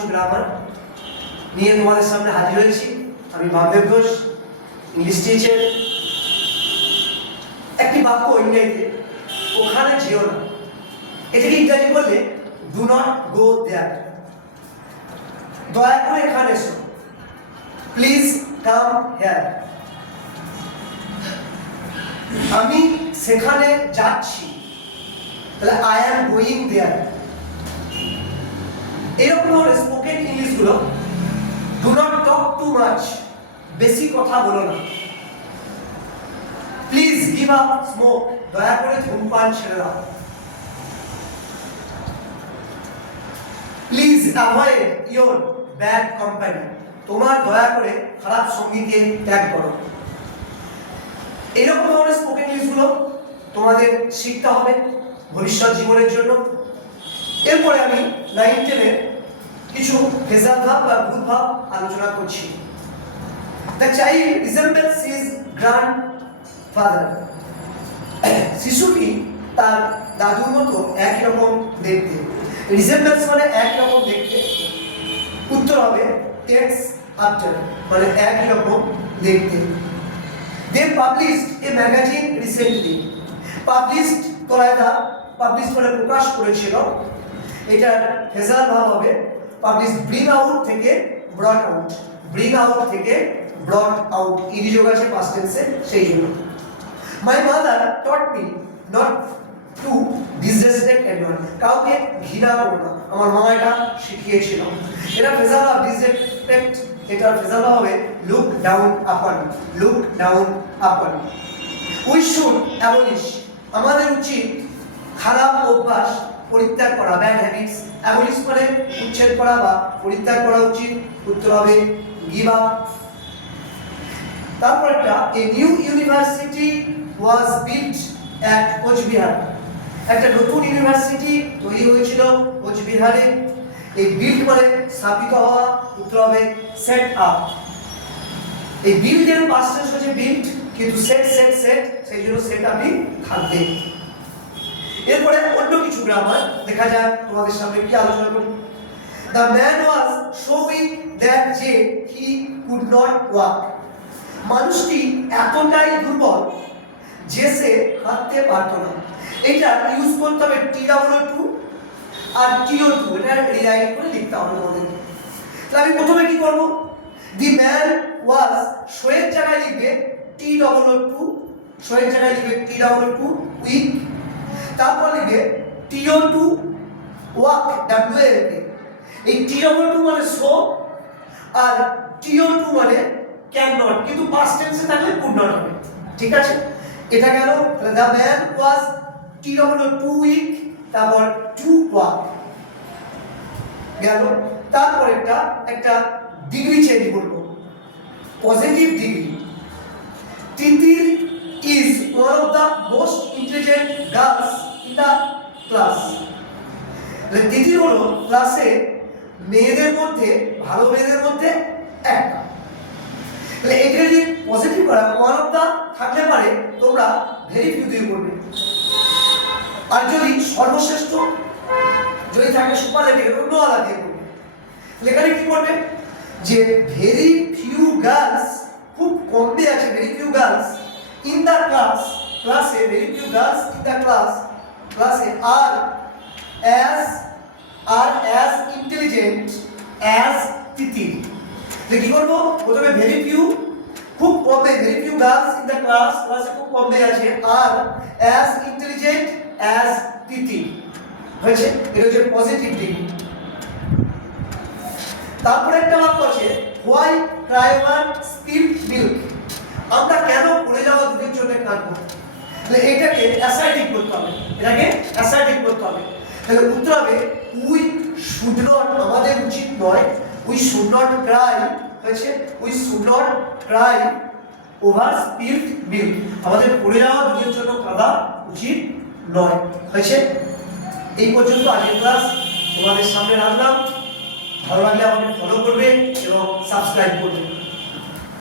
কিছু গ্রামার নিয়ে তোমাদের সামনে হাজির হয়েছি। আমি বামদেব ঘোষ, ইংলিশ টিচার। একটি বাক্য ইংরেজিতে ওখানে যেও না, এটাকে ইংরাজি বললে ডু নট গো দেয়ার। দয়া করে এখানে এসো, প্লিজ কাম হেয়ার। আমি সেখানে যাচ্ছি, তাহলে আই অ্যাম গোয়িং দেয়ার। এরকম ধরনের স্পোকেন ইংলিশ গুলো do not talk too much, বেশি কথা বলো না। প্লিজ গিভ আপ স্মোক, দয়া করে ধূমপান ছেড়ে দাও। Please avoid your bad company, তোমার দয়া করে খারাপ সঙ্গীকে ত্যাগ করো। এরকম ধরনের স্পোকেন ইংলিশ গুলো তোমাদের শিখতে হবে ভবিষ্যৎ জীবনের জন্য। এরপরে আমি 9-10 কিছু ফেজাল ভাব বা ভূত ভাব আলোচনা করছি। The child resembles his grandfather. শিশুটি তার দাদুর মতো একই রকম দেখতে। রিসেম্বলস মানে একই রকম দেখতে। উত্তর হবে টেক্স আফটার, মানে একই রকম দেখতে। They published a magazine recently. Published তোলায়দা, পাবলিশ করে প্রকাশ করেছিল। এটার ফেজাল ভাব হবে পাবলিশ, ব্রিং আউট থেকে ব্রট আউট, ব্রিং আউট থেকে ব্রট আউট, ইডি যোগ আছে পাস্ট টেন্সে, সেই জন্য। My mother taught me not to disrespect anyone, কাউকে ঘৃণা করো না, আমার মা এটা শিখিয়েছিল। এটা ফেজাল ভাব ডিসরেসপেক্ট, এটার ফেজাল ভাব হবে look down upon, look down upon. We should abolish, আমাদের উচিত খারাপ অভ্যাস পরিত্যাগ করা, ব্যাড হ্যাবিটস। অ্যাবলিশ মানে উচ্ছেদ করা বা পরিত্যাগ করা উচিত। উত্তর হবে গিভ আপ। তারপর একটা a new university was built at Coochbehar, একটা নতুন ইউনিভার্সিটি তৈরি হয়েছিল কোচবিহারে। এই বিল্ট মানে স্থাপিত হওয়া, উত্তর হবে সেট আপ। এই বিল্ডের পাস্ট টেন্স হচ্ছে বিল্ট, কিন্তু সেট সেট সেট, সেই জন্য সেট আপই থাকবে। এরপরে অন্য কিছু গ্রামার দেখা যাক তোমাদের সামনে কি আলোচনা করি। The man was so weak that he could not walk. মানুষটি এতটাই দুর্বল যে সে হাঁটতে পারত না। এটা ইউজ করতে হবে TW2 আর TO2, এটা রিরাইট করে লিখতে হবে তোমাদের। তাহলে আমি প্রথমে কি করব, দি ম্যান ওয়াজ, শোয়ের জায়গায় লিখবে TW2, শোয়ের জায়গায় লিখবে TW2 উইক। তারপর লিখবে TO2 ওয়াক, WAK। এই TW2 মানে শো আর TO2 মানে ক্যান নট, কিন্তু পাস্ট টেন্সে থাকলে কুড নট হবে। ঠিক আছে, এটা গেল। তাহলে the man was TW2 week, তারপর টু ওয়াক গেল। তারপর একটা ডিগ্রি চেঞ্জ করব, positive degree. Titir is one of the most intelligent girls in the class. Titir হলো ক্লাসে মেয়েদের মধ্যে, ভালো মেয়েদের মধ্যে একটা। তাহলে এটা যদি পজিটিভ করা, ওয়ান অফ দা থাকলে পারে তোমরা ভেরি ফিউ দিয়ে করবে। আর যদি সর্বশ্রেষ্ঠ যদি থাকে সুপারলেটিভ, অন্য আলাদা দিয়ে করবে। এখানে কি করবে যে ভেরি ফিউ গার্লস, খুব কম মেয়ে আছে, very few girls in the class, ক্লাসে very few girls in the class, ক্লাসে আর অ্যাজ ইন্টেলিজেন্ট অ্যাজ তিতির। কি করবো, প্রথমে ভেরি ফিউ, খুব কমে, very few girls in the class, ক্লাসে খুব কমে আছে, আর অ্যাজ ইন্টেলিজেন্ট অ্যাজ তিতির হয়েছে। এটা হচ্ছে পজিটিভ ডিগ্রি। তারপরে একটা বাক্য আছে হোয়াই ক্রাইওয়ার স্পিল্ড মিল্ক, আমরা কেন পড়ে যাওয়া দুধের জন্য কাঁদবো। তাহলে এটাকে অ্যাসার্টিভ করতে হবে, এটাকে অ্যাসার্টিভ করতে হবে। তাহলে উত্তর হবে উই শুড নট, আমাদের উচিত নয়, উই শুড নট ক্রাই হয়েছে, we should not Cry over spelled milk, আমাদের পড়ে যাওয়া দুধের জন্য কাঁদা উচিত নয় হয়েছে। এই পর্যন্ত আজকের ক্লাস তোমাদের সামনে রাখলাম। ভালো লাগলে আমাকে ফলো করবে এবং সাবস্ক্রাইব করবে।